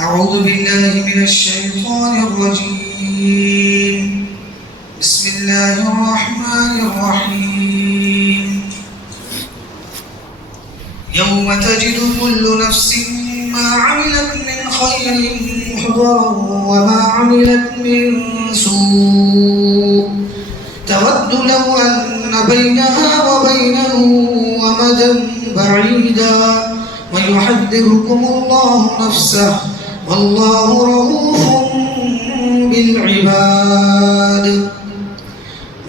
أعوذ بالله من الشيطان الرجيم. بسم الله الرحمن الرحيم. يوم تجد كل نفس ما عملت من خير محضرا وما عملت من سوء تود لو أن بينها وبينه أمدا بعيدا ويحذركم الله نفسه والله رؤوف بالعباد.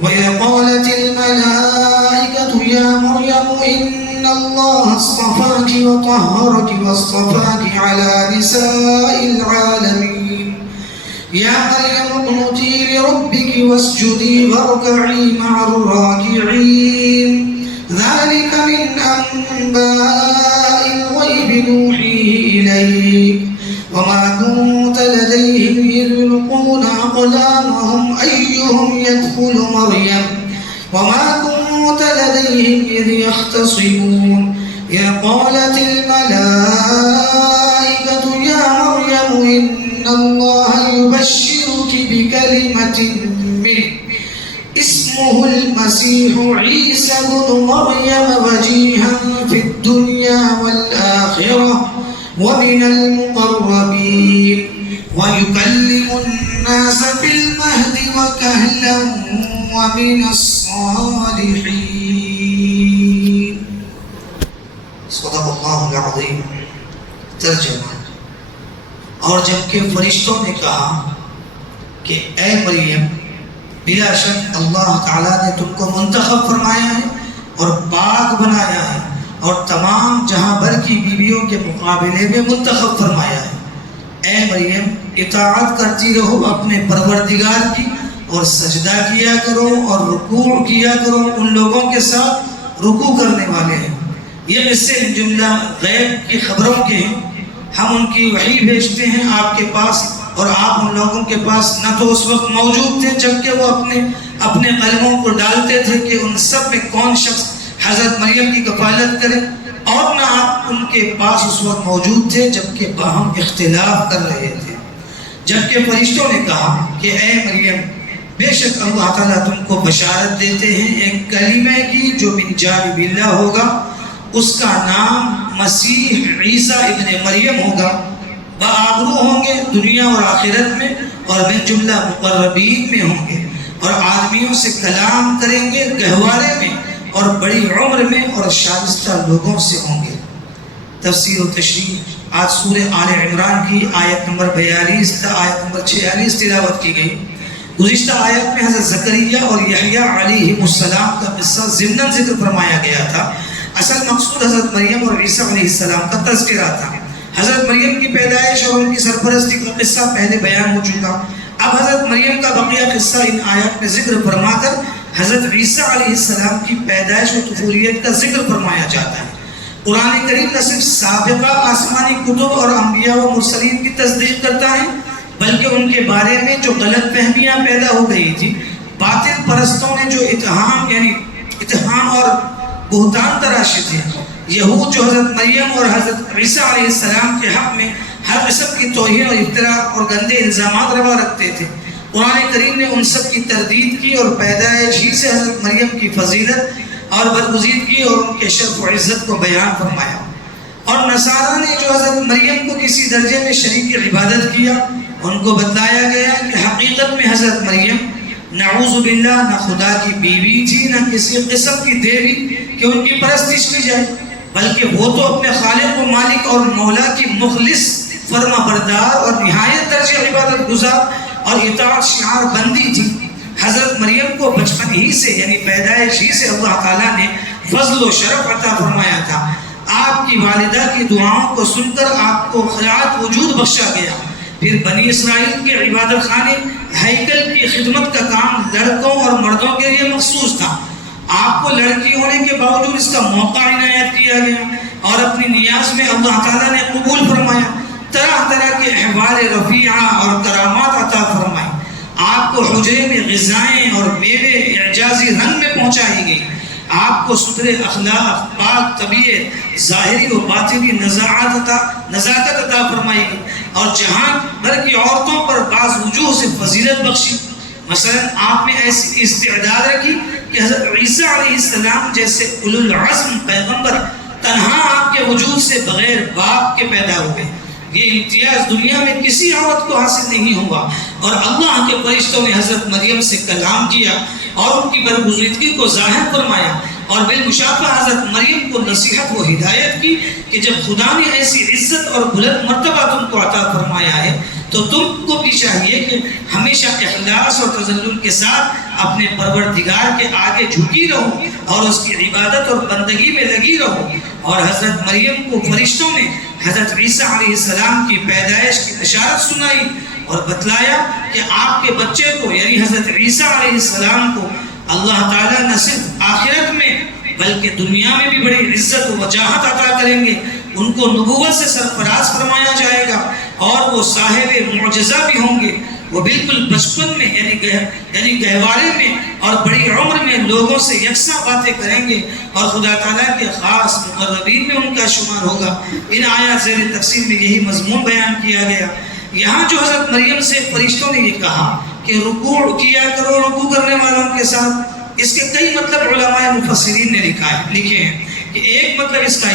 وإذ قالت الملائكة يا مريم إن الله اصطفاك وطهرك واصطفاك على نساء العالمين يا مريم اقنتي لربك واسجدي واركعي مع الراكعين ذلك من أنباء الغيب نوحيه إليك وما كنت لديهم إذ يلقون أقلامهم أيهم يدخل مريم وما كنت لديهم إذ يختصمون إذ قالت الملائكة يا مريم إن الله يبشرك بكلمة منه اسمه المسيح عيسى بن مريم وجيها في الدنيا والآخرة ومن المقربين ويكلم الناس في المهد وكهلا ومن الصالحين. صدق اللہ العظیم. ترجمہ. اور جب کہ فرشتوں نے کہا کہ اے مریم بلا شک اللہ تعالیٰ نے تم کو منتخب فرمایا ہے اور پاک بنایا ہے اور تمام جہاں بھر کی بیویوں کے مقابلے میں منتخب فرمایا ہے. اے مریم اطاعت کرتی رہو اپنے پروردگار کی اور سجدہ کیا کرو اور رکوع کیا کرو ان لوگوں کے ساتھ رکوع کرنے والے ہیں. یہ قصے جملہ غیب کی خبروں کے ہیں. ہم ان کی وحی بھیجتے ہیں آپ کے پاس اور آپ ان لوگوں کے پاس نہ تو اس وقت موجود تھے جبکہ وہ اپنے قلموں کو ڈالتے تھے کہ ان سب میں کون شخص حضرت مریم کی کفالت کرے اور نہ آپ ان کے پاس اس وقت موجود تھے جبکہ باہم اختلاف کر رہے تھے. جبکہ فرشتوں نے کہا کہ اے مریم بے شک اللہ تعالیٰ تم کو بشارت دیتے ہیں ایک کلمہ کی جو من جانب اللہ ہوگا. اس کا نام مسیح عیسیٰ ابن مریم ہوگا. بآبرو ہوں گے دنیا اور آخرت میں اور من جملہ مقربین میں ہوں گے اور آدمیوں سے کلام کریں گے گہوارے میں اور بڑی عمر میں اور شائستہ لوگوں سے ہوں گے. تفسیر و تشریح. آج سورہ آل عمران کی آیت نمبر 42 تا آیت نمبر 46 تلاوت کی گئی. گزشتہ آیت میں حضرت زکریا اور یحییٰ علیہ السلام کا قصہ ضمناً ذکر فرمایا گیا تھا. اصل مقصود حضرت مریم اور عیسیٰ علیہ السلام کا تذکرہ تھا. حضرت مریم کی پیدائش اور ان کی سرپرستی کا قصہ پہلے بیان ہو چکا. اب حضرت مریم کا بقیہ قصہ ان آیات میں ذکر فرما کر حضرت عیسیٰ علیہ السلام کی پیدائش و طفولیت کا ذکر فرمایا جاتا ہے. قرآن کریم نہ صرف سابقہ آسمانی کتب اور انبیاء و مرسلین کی تصدیق کرتا ہے بلکہ ان کے بارے میں جو غلط فہمیاں پیدا ہو گئی تھی باطل پرستوں نے جو اتہام اور بہتان تراشے تھے. یہود جو حضرت مریم اور حضرت عیسیٰ علیہ السلام کے حق میں ہر قسم کی توہین اور افتراء اور گندے الزامات روا رکھتے تھے. قرآن کریم نے ان سب کی تردید کی اور پیدائش ہی سے حضرت مریم کی فضیلت اور برگزیدگی اور ان کے شرف و عزت کو بیان فرمایا. اور نصارہ نے جو حضرت مریم کو کسی درجے میں شریک عبادت کیا ان کو بتلایا گیا کہ حقیقت میں حضرت مریم نعوذ باللہ نہ خدا کی بیوی تھی نہ کسی قسم کی دیوی کہ ان کی پرستش کی جائے بلکہ وہ تو اپنے خالق و مالک اور مولا کی مخلص فرما بردار اور نہایت درجہ عبادت گزار اور اطاعت شعار بندی تھی. حضرت مریم کو بچپن ہی سے یعنی پیدائش ہی سے اللہ تعالیٰ نے فضل و شرف عطا فرمایا تھا. آپ کی والدہ کی دعاؤں کو سن کر آپ کو خلعت وجود بخشا گیا. پھر بنی اسرائیل کے عبادت خانے ہیکل کی خدمت کا کام لڑکوں اور مردوں کے لیے مخصوص تھا. آپ کو لڑکی ہونے کے باوجود اس کا موقع عنایت کیا گیا اور اپنی نیاز میں اللہ تعالیٰ نے قبول فرمایا. طرح طرح کے احوال رفیعہ اور کرامات عطا فرمائے. آپ کو حجرے میں غذائیں اور میوے اعجازی رنگ میں پہنچائی گئی. آپ کو ستھرے اخلاق، پاک طبیعت، ظاہری و باطنی نزاکت عطا فرمائی اور جہاں بھر کی عورتوں پر بعض وجوہ سے فضیلت بخشی۔ مثلا آپ نے ایسی استعداد رکھی کہ حضرت عیسیٰ علیہ السلام جیسے اولو العزم پیغمبر تنہا آپ کے وجود سے بغیر باپ کے پیدا ہوئے۔ یہ امتیاز دنیا میں کسی عورت کو حاصل نہیں ہوا، اور اللہ کے فرشتوں نے حضرت مریم سے کلام کیا اور ان کی برگزیدگی کو ظاہر فرمایا، اور بالمشافہ حضرت مریم کو نصیحت و ہدایت کی کہ جب خدا نے ایسی عزت اور بلند مرتبہ تم کو عطا فرمایا ہے تو تم کو بھی چاہیے کہ ہمیشہ اخلاص اور تذلل کے ساتھ اپنے پروردگار کے آگے جھکی رہو اور اس کی عبادت اور بندگی میں لگی رہو۔ اور حضرت مریم کو فرشتوں نے حضرت عیسیٰ علیہ السلام کی پیدائش کی بشارت سنائی اور بتلایا کہ آپ کے بچے کو یعنی حضرت عیسیٰ علیہ السلام کو اللہ تعالیٰ نہ صرف آخرت میں بلکہ دنیا میں بھی بڑی عزت و وجاہت عطا کریں گے۔ ان کو نبوت سے سرفراز فرمایا جائے گا اور وہ صاحب معجزہ بھی ہوں گے۔ وہ بالکل بچپن میں یعنی گہوارے میں اور بڑی عمر میں لوگوں سے یکساں باتیں کریں گے، اور خدا تعالیٰ کے خاص مقربین میں ان کا شمار ہوگا۔ ان آیات زیر تفسیر میں یہی مضمون بیان کیا گیا۔ یہاں جو حضرت مریم سے فرشتوں نے یہ کہا کہ رکوع کیا کرو رکوع کرنے والوں کے ساتھ، اس کے کئی مطلب علماء مفسرین نے لکھے ہیں کہ ایک مطلب اس کا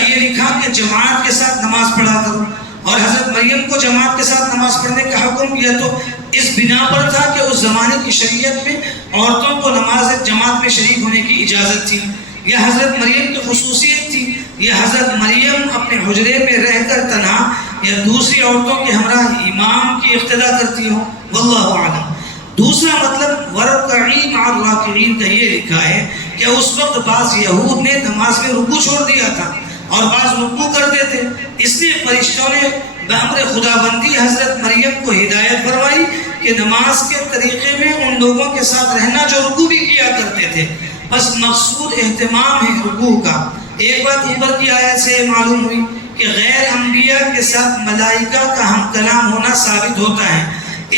یہ لکھا کہ جماعت کے ساتھ نماز پڑھا کرو، اور حضرت مریم کو جماعت کے ساتھ نماز پڑھنے کا حکم کیا تو اس بنا پر تھا کہ اس زمانے کی شریعت میں عورتوں کو نماز جماعت میں شریک ہونے کی اجازت تھی۔ یہ حضرت مریم کی خصوصیت تھی۔ یہ حضرت مریم اپنے حجرے میں رہ کر تنہا یا دوسری عورتوں کے ہمراہ امام کی اقتدا کرتی ہوں، واللہ اعلم۔ دوسرا مطلب ورکعی مع الراکعین کا یہ لکھا ہے کہ اس وقت بعض یہود نے نماز میں رکوع چھوڑ دیا تھا اور بعض رکوع کرتے تھے، اس لیے فرشتوں نے بامر خداوندی حضرت مریم کو ہدایت فرمائی کہ نماز کے طریقے میں ان لوگوں کے ساتھ رہنا جو رکوع بھی کیا کرتے تھے۔ بس مقصود اہتمام ہے رکوع کا۔ ایک بات اوپر کی آیت سے معلوم ہوئی کہ غیر انبیاء کے ساتھ ملائکہ کا ہم کلام ہونا ثابت ہوتا ہے،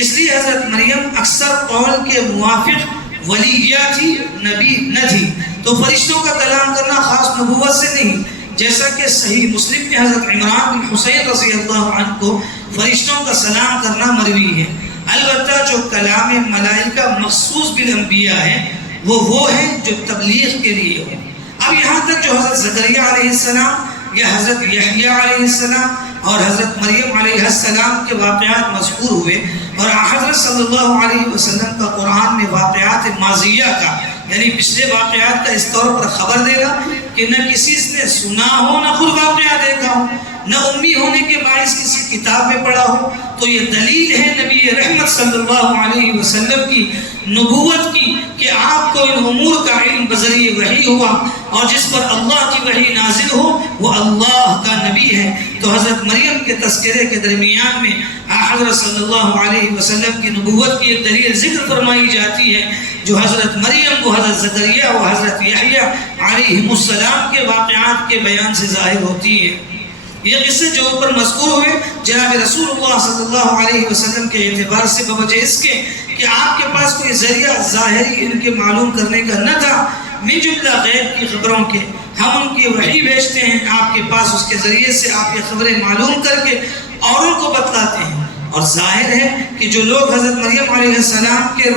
اس لیے حضرت مریم اکثر قول کے موافق ولیہ تھی، نبی نہ تھی، تو فرشتوں کا کلام کرنا خاص نبوت سے نہیں، جیسا کہ صحیح مسلم میں حضرت عمران بن حسین رضی اللہ عنہ کو فرشتوں کا سلام کرنا مروی ہے۔ البتہ جو کلام ملائکہ مخصوص بالانبیاء ہے وہ ہے جو تبلیغ کے لیے ہو۔ اب یہاں تک جو حضرت زکریا علیہ السلام یا حضرت یحییٰ علیہ السلام اور حضرت مریم علیہ السلام کے واقعات مذکور ہوئے، اور حضرت صلی اللہ علیہ وسلم کا قرآن میں واقعات ماضیہ کا یعنی پچھلے واقعات کا اس طور پر خبر دینا کہ نہ کسی نے سنا ہو نہ خود واقعہ دیکھا ہو، نہ امی ہونے کے باعث کسی کتاب میں پڑھا ہو، تو یہ دلیل ہے نبی رحمت صلی اللہ علیہ وسلم کی نبوت کی کہ آپ کو ان امور کا علم بذریعہ وحی ہوا، اور جس پر اللہ کی وحی نازل ہو وہ اللہ کا نبی ہے۔ تو حضرت مریم کے تذکرے کے درمیان میں حضرت صلی اللہ علیہ وسلم کی نبوت کی ایک دلیل ذکر فرمائی جاتی ہے، جو حضرت مریم کو حضرت زکریا و حضرت یحییٰ علیہ السلام کے واقعات کے بیان سے ظاہر ہوتی ہے۔ یہ قصے جو اوپر مذکور ہوئے جناب رسول اللہ صلی اللہ علیہ وسلم کے اعتبار سے بوجہ اس کے کہ آپ کے پاس کوئی ذریعہ ظاہری ان کے معلوم کرنے کا نہ تھا، من جملہ غیب کی خبروں کے ہم ان کی وحی بھیجتے ہیں آپ کے پاس، اس کے ذریعے سے آپ یہ خبریں معلوم کر کے اوروں کو بتلاتے ہیں۔ اور ظاہر ہے کہ جو لوگ حضرت مریم علیہ السلام کے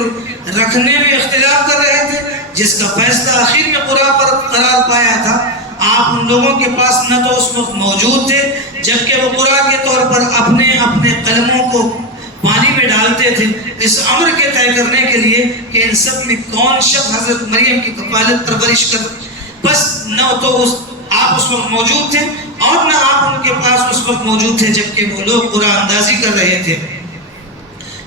رکھنے میں اختلاف کر رہے تھے، جس کا فیصلہ آخر میں قرآن پر قرار پایا تھا، آپ ان لوگوں کے پاس نہ تو اس وقت موجود تھے جبکہ وہ قرآن کے طور پر اپنے قلموں کو پانی میں ڈالتے تھے اس امر کے طے کرنے کے لیے کہ ان سب میں کون شخص حضرت مریم کی کفالت پرورش کر، بس نہ تو آپ اس وقت موجود تھے اور نہ آپ ان کے پاس اس وقت موجود تھے جبکہ وہ لوگ قرآن اندازی کر رہے تھے۔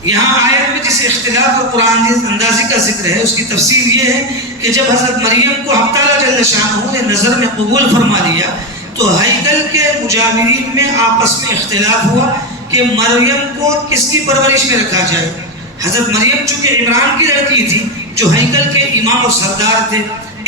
یہاں آیت میں جس اختلاف اور قرآن اندازی کا ذکر ہے اس کی تفسیر یہ ہے کہ جب حضرت مریم کو حق تعالیٰ جل شانہ نے نظر میں قبول فرما لیا تو ہیکل کے مجاورین میں آپس میں اختلاف ہوا کہ مریم کو کس کی پرورش میں رکھا جائے۔ حضرت مریم چونکہ عمران کی لڑکی تھی جو ہیکل کے امام اور سردار تھے،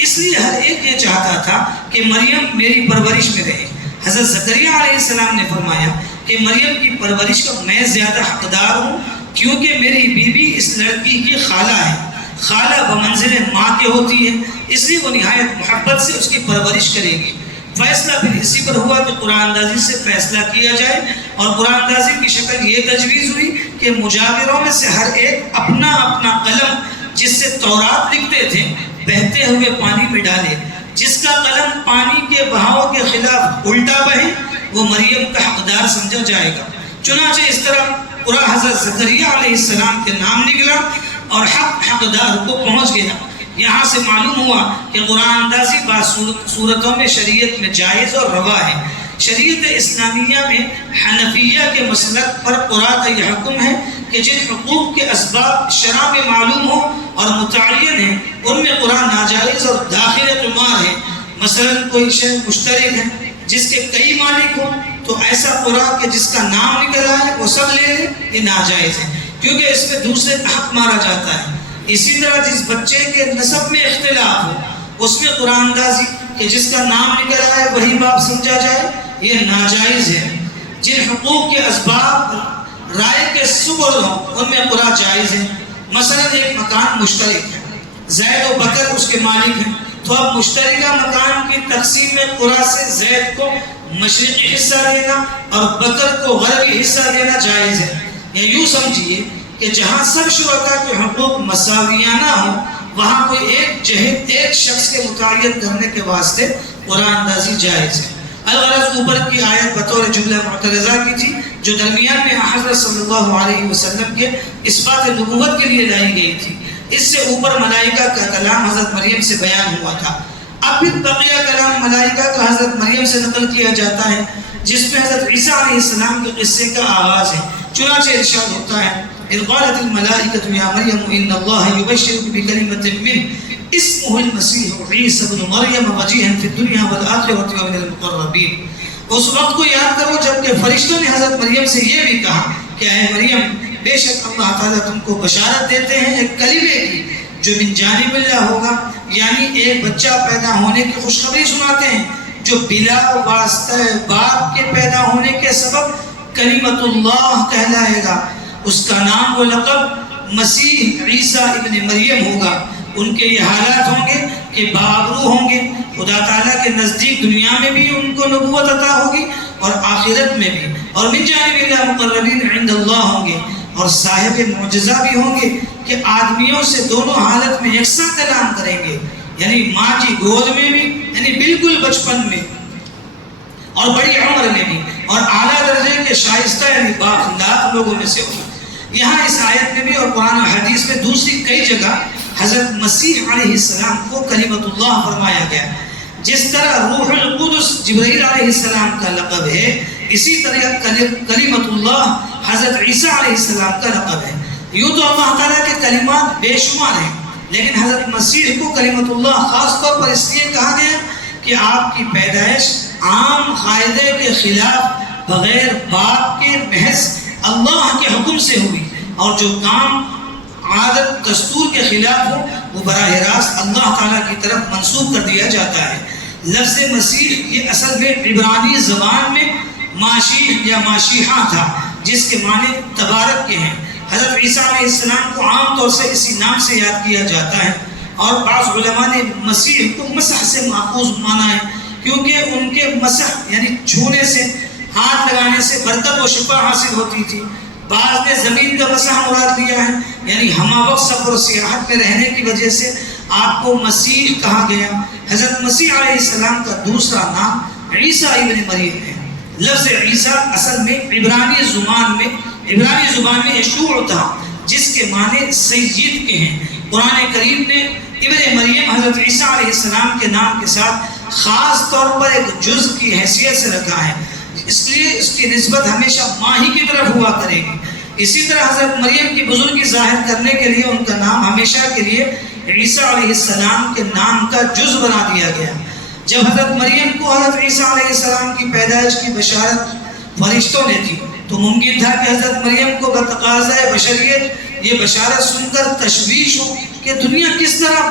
اس لیے ہر ایک یہ چاہتا تھا کہ مریم میری پرورش میں رہے۔ حضرت زکریا علیہ السلام نے فرمایا کہ مریم کی پرورش کا میں زیادہ حقدار ہوں کیونکہ میری بیوی اس لڑکی کی خالہ ہے، خالہ بمنزل ماں کے ہوتی ہے، اس لیے وہ نہایت محبت سے اس کی پرورش کرے گی۔ فیصلہ پھر اسی پر ہوا کہ قرآن اندازی سے فیصلہ کیا جائے، اور قرآن اندازی کی شکل یہ تجویز ہوئی کہ مجاوروں میں سے ہر ایک اپنا اپنا قلم جس سے تورات لکھتے تھے بہتے ہوئے پانی میں ڈالے، جس کا قلم پانی کے بہاؤ کے خلاف الٹا بہے وہ مریم کا حقدار سمجھا جائے گا۔ چنانچہ اس طرح قرآن حضرت زکریا علیہ السلام کے نام نکلا اور حق حقدار کو پہنچ گیا۔ یہاں سے معلوم ہوا کہ قرآن اندازی بعض صورتوں میں شریعت میں جائز اور روا ہے۔ شریعت اسلامیہ میں حنفیہ کے مسلک پر قرآن کا یہ حکم ہے کہ جن حقوق کے اسباب شرع میں معلوم ہو اور متعین ہیں ان میں قرآن ناجائز اور داخل قمار ہے۔ مثلا کوئی شے مشترک ہے جس کے کئی مالک ہوں تو ایسا قرآن کہ جس کا نام نکل آئے وہ سب لے لے، یہ ناجائز ہے کیونکہ اس میں دوسرے کا حق مارا جاتا ہے۔ اسی طرح جس بچے کے نسب میں اختلاف ہو اس میں قرآن اندازی کہ جس کا نام نکل آئے وہی باپ سمجھا جائے، یہ ناجائز ہے۔ جن حقوق کے اسباب رائے کے سپرد ہوں ان میں قرآن جائز ہے۔ مثلا ایک مکان مشترک ہے، زید و بکر اس کے مالک ہیں، تو اب مشترکہ مکان کی تقسیم میں قرآن سے زید کو مشرقی حصہ دینا اور بکر کو غربی حصہ دینا جائز ہے۔ یا یوں سمجھیے کہ جہاں سب شرکاء کے حقوق مساویانہ ہوں وہاں کوئی ایک جہت ایک شخص کے متعین کرنے کے واسطے قرآن اندازی جائز ہے۔ الغرض اوپر کی آیت بطور جملہ معترضہ کی تھی جو درمیان میں حضرت صلی اللہ علیہ وسلم کے اثبات نبوت کے لیے لائی گئی تھی۔ اس سے اوپر ملائکہ کا کلام حضرت مریم سے بیان ہوا تھا۔ اب پھر بقیہ کلام ملائکہ کا حضرت مریم سے نقل کیا جاتا ہے جس میں حضرت عیسیٰ علیہ السلام کے قصے کا آغاز ہے۔ چنانچہ ارشاد ہوتا ہے اذ قالت الملائکۃ یا مریم ان اللہ یبشرک بکلمۃ منہ اسمہ المسیح عیسی ابن مریم وجیہا فی الدنیا والآخرۃ ومن المقربین۔ اس وقت کو یاد کرو جب کہ فرشتوں نے حضرت مریم سے یہ بھی کہا کہ اے مریم بے شک اللہ تعالیٰ تم کو بشارت دیتے ہیں ایک کلمے کی جو من جانب اللہ ہوگا، یعنی ایک بچہ پیدا ہونے کی خوشخبری سناتے ہیں جو بلا واسطہ باپ کے پیدا ہونے کے سبب کلمۃ اللہ کہلائے گا۔ اس کا نام و لقب مسیح عیسیٰ ابن مریم ہوگا۔ ان کے یہ حالات ہوں گے کہ بابرو ہوں گے، خدا تعالیٰ کے نزدیک دنیا میں بھی ان کو نبوت عطا ہوگی اور آخرت میں بھی، اور من جانب اللہ مقربین عند اللہ ہوں گے، اور صاحب معجزہ بھی ہوں گے کہ آدمیوں سے دونوں حالت میں یکساں کلام کریں گے، یعنی ماں کی گود میں بھی، یعنی بالکل بچپن میں، اور بڑی عمر میں بھی، اور اعلیٰ درجے کے شائستہ یعنی بااخلاق لوگوں میں سے ہوگا۔ یہاں اس آیت میں بھی اور قرآن و حدیث میں دوسری کئی جگہ حضرت مسیح علیہ السلام کو کلمۃ اللہ فرمایا گیا۔ جس طرح روح القدس جبرائیل علیہ السلام کا لقب ہے، اسی طرح کلمۃ اللہ حضرت عیسیٰ علیہ السلام کا لقب ہے۔ یوں تو اللہ تعالیٰ کے کلمات بے شمار ہیں، لیکن حضرت مسیح کو کلمۃ اللہ خاص طور پر اس لیے کہا گیا کہ آپ کی پیدائش عام قاعدے کے خلاف بغیر باپ کے محض اللہ کے حکم سے ہوئی، اور جو کام عادت دستور کے خلاف ہو وہ براہ راست اللہ تعالیٰ کی طرف منسوب کر دیا جاتا ہے۔ لفظ مسیح یہ اصل میں عبرانی زبان میں ماشیح یا ماشیحہ تھا جس کے معنی تبارک کے ہیں۔ حضرت عیسیٰ علیہ السلام کو عام طور سے اسی نام سے یاد کیا جاتا ہے، اور بعض علماء نے مسیح کو مسح سے ماخوذ مانا ہے کیونکہ ان کے مسح یعنی چھونے سے، ہاتھ لگانے سے برکت و شفا حاصل ہوتی تھی۔ بعض نے زمین کا مسح مراد لیا ہے، یعنی ہمہ وقت سفر و سیاحت میں رہنے کی وجہ سے آپ کو مسیح کہا گیا۔ حضرت مسیح علیہ السلام کا دوسرا نام عیسیٰ ابن مریم ہے۔ لفظ عیسیٰ اصل میں عبرانی زبان میں یشوع تھا جس کے معنی سید کے ہیں۔ قرآن کریم نے ابن مریم حضرت عیسیٰ علیہ السلام کے نام کے ساتھ خاص طور پر ایک جز کی حیثیت سے رکھا ہے، اس لیے اس کی نسبت ہمیشہ ماں ہی کی طرف ہوا کرے گی۔ اسی طرح حضرت مریم کی بزرگی ظاہر کرنے کے لیے ان کا نام ہمیشہ کے لیے عیسیٰ علیہ السلام کے نام کا جز بنا دیا گیا۔ جب حضرت مریم کو حضرت عیسیٰ علیہ السلام کی پیدائش کی بشارت فرشتوں نے دی تو ممکن تھا کہ حضرت مریم کو بتقاضۂ بشریت یہ بشارت سن کر تشویش ہو کہ دنیا کس طرح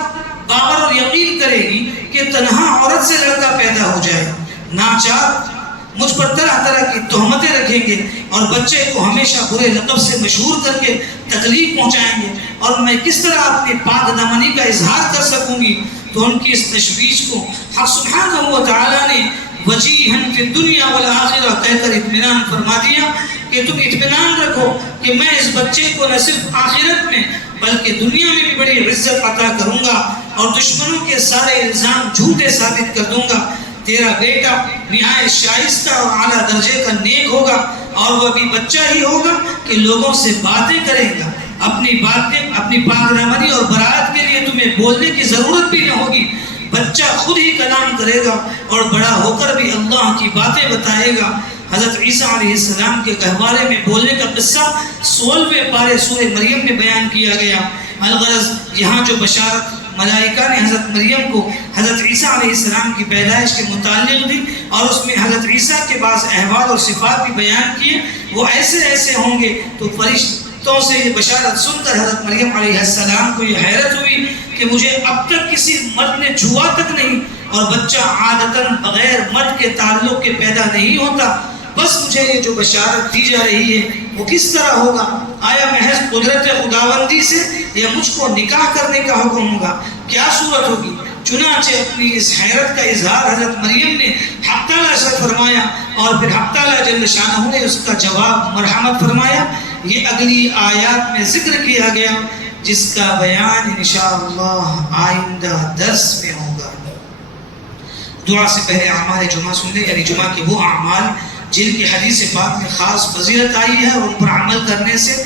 باور اور یقین کرے گی کہ تنہا عورت سے لڑکا پیدا ہو جائے۔ ناچار مجھ پر طرح طرح کی تہمتیں رکھی رکھیں گے اور بچے کو ہمیشہ برے لقب سے مشہور کر کے تکلیف پہنچائیں گے، اور میں کس طرح اپنی پاک دامنی کا اظہار کر سکوں گی؟ تو ان کی اس تشویش کو حق سبحانہ و تعالیٰ نے وجیہن فی الدنیا والآخرہ کہہ کر اطمینان فرما دیا کہ تم اطمینان رکھو کہ میں اس بچے کو نہ صرف آخرت میں بلکہ دنیا میں بھی بڑی عزت عطا کروں گا، اور دشمنوں کے سارے الزام جھوٹے ثابت کر دوں گا۔ تیرا بیٹا نہایت شائستہ اور اعلیٰ درجے کا نیک ہوگا، اور وہ ابھی بچہ ہی ہوگا کہ لوگوں سے باتیں کرے گا، اپنی پاک دامنی اور برات کے لیے تمہیں بولنے کی ضرورت بھی نہ ہوگی، بچہ خود ہی کلام کرے گا اور بڑا ہو کر بھی اللہ کی باتیں بتائے گا۔ حضرت عیسیٰ علیہ السلام کے گہوارے میں بولنے کا قصہ 16ویں پارے سورہ مریم میں بیان کیا گیا۔ الغرض یہاں جو بشارت ملائکہ نے حضرت مریم کو حضرت عیسیٰ علیہ السلام کی پیدائش کے متعلق دی، اور اس میں حضرت عیسیٰ کے بعض احوال اور صفات بھی بیان کیے، وہ ایسے ہوں گے، تو فرشتوں سے یہ بشارت سن کر حضرت مریم علیہ السلام کو یہ حیرت ہوئی کہ مجھے اب تک کسی مرد نے چھوا تک نہیں، اور بچہ عادتاً بغیر مرد کے تعلق کے پیدا نہیں ہوتا، بس مجھے یہ جو بشارت دی جا رہی ہے وہ کس طرح ہوگا؟ آیا محض قدرت خداوندی سے یا مجھ کو نکاح کرنے کا حکم ہوگا؟ کیا صورت ہوگی؟ چنانچہ اپنی اس حیرت کا اظہار حضرت مریم نے حق تعالیٰ سے فرمایا، اور پھر حق تعالیٰ جل شانہ نے اس کا جواب مرحمت فرمایا۔ یہ اگلی آیات میں ذکر کیا گیا، جس کا بیان انشاءاللہ آئندہ درس میں ہوگا۔ دعا سے پہلے اعمال جمعہ سن لیں، یعنی جمعہ کے وہ اعمال جن کی حدیث پاک میں خاص فضیلت آئی ہے، اور ان پر عمل کرنے سے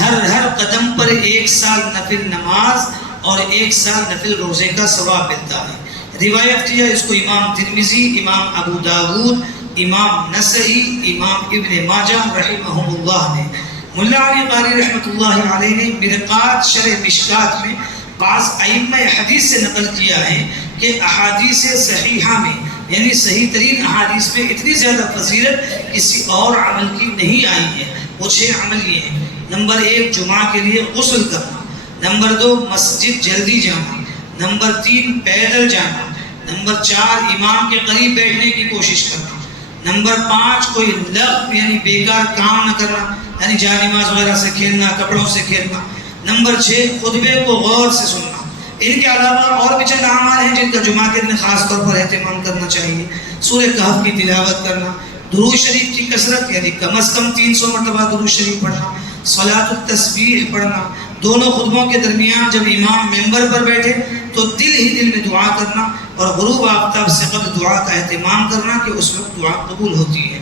ہر قدم پر 1 سال نفل نماز اور 1 سال نفل روزے کا ثواب ملتا ہے۔ روایت کیا اس کو امام ترمذی، امام ابو داود، امام نسائی، امام ابن ماجہ رحمہم اللہ نے۔ ملا علی قاری رحمۃ اللہ علیہ نے مرقات شرح مشکات میں بعض ائمہ حدیث سے نقل کیا ہے کہ احادیث صحیحہ میں، یعنی صحیح ترین احادیث میں اتنی زیادہ فضیلت کسی اور عمل کی نہیں آئی ہے۔ وہ 6 عمل یہ ہیں۔ نمبر 1 جمعہ کے لیے غسل کرنا، نمبر 2 مسجد جلدی جانا، نمبر 3 پیدل جانا، نمبر 4 امام کے قریب بیٹھنے کی کوشش کرنا، نمبر 5 کوئی لغو یعنی بیکار کام نہ کرنا، یعنی جائے نماز وغیرہ سے کھیلنا، کپڑوں سے کھیلنا، نمبر 6 خطبے کو غور سے سننا۔ ان کے علاوہ اور بھی چند اعمال ہیں جن کا جمعہ کے دن خاص طور پر اہتمام کرنا چاہیے۔ سورہ کہف کی تلاوت کرنا، درود شریف کی کثرت، یعنی کم از کم 300 مرتبہ درود شریف پڑھنا، صلاۃ التسبیح پڑھنا، دونوں خطبوں کے درمیان جب امام ممبر پر بیٹھے تو دل ہی دل میں دعا کرنا، اور غروب آفتاب سے قبل دعا کا اہتمام کرنا کہ اس وقت دعا قبول ہوتی ہے۔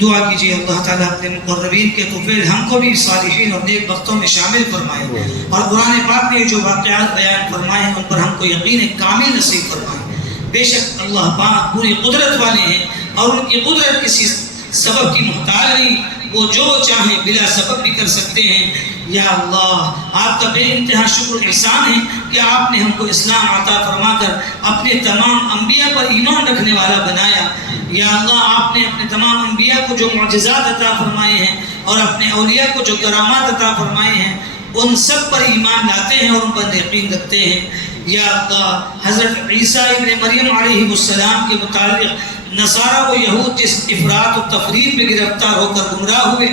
دعا کیجیے اللہ تعالیٰ اپنے مقربین کے طفیل ہم کو بھی صالحین اور نیک بختوں میں شامل فرمائے، اور قرآن پاک نے جو واقعات بیان فرمائے ہیں ان پر ہم کو یقین کامل نصیب فرمائے۔ بے شک اللہ پاک پوری قدرت والے ہیں، اور ان کی قدرت کسی سبب کی محتاج نہیں، وہ جو چاہیں بلا سبب بھی کر سکتے ہیں۔ یا اللہ آپ کا بے انتہا شکر احسان ہے کہ آپ نے ہم کو اسلام عطا فرما کر اپنے تمام انبیاء پر ایمان رکھنے والا بنایا۔ یا اللہ آپ نے اپنے تمام انبیاء کو جو معجزات عطا فرمائے ہیں اور اپنے اولیاء کو جو کرامات عطا فرمائے ہیں ان سب پر ایمان لاتے ہیں اور ان پر یقین رکھتے ہیں۔ یا اللہ حضرت عیسیٰ ابن مریم علیہ السلام کے متعلق نصارہ و یہود جس افراط و تفریط میں گرفتار ہو کر گمراہ ہوئے،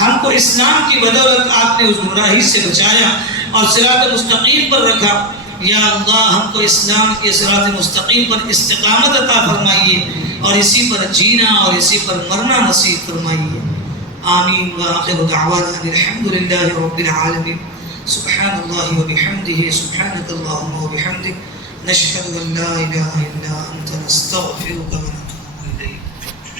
ہم کو اسلام کی بدولت آپ نے اس گمراہی سے بچایا اور صراط مستقیم پر رکھا۔ یا اللہ ہم کو اسلام کے صراط مستقیم پر استقامت عطا فرمائیے، اور اسی پر جینا اور اسی پر مرنا نصیب فرمائیے۔ آمین وآخر دعوانا الحمد للہ رب العالمین۔ سبحان اللہ وبحمدہ، سبحانک اللہم وبحمدک، نشہد ان لا الہ الا انت، نستغفرک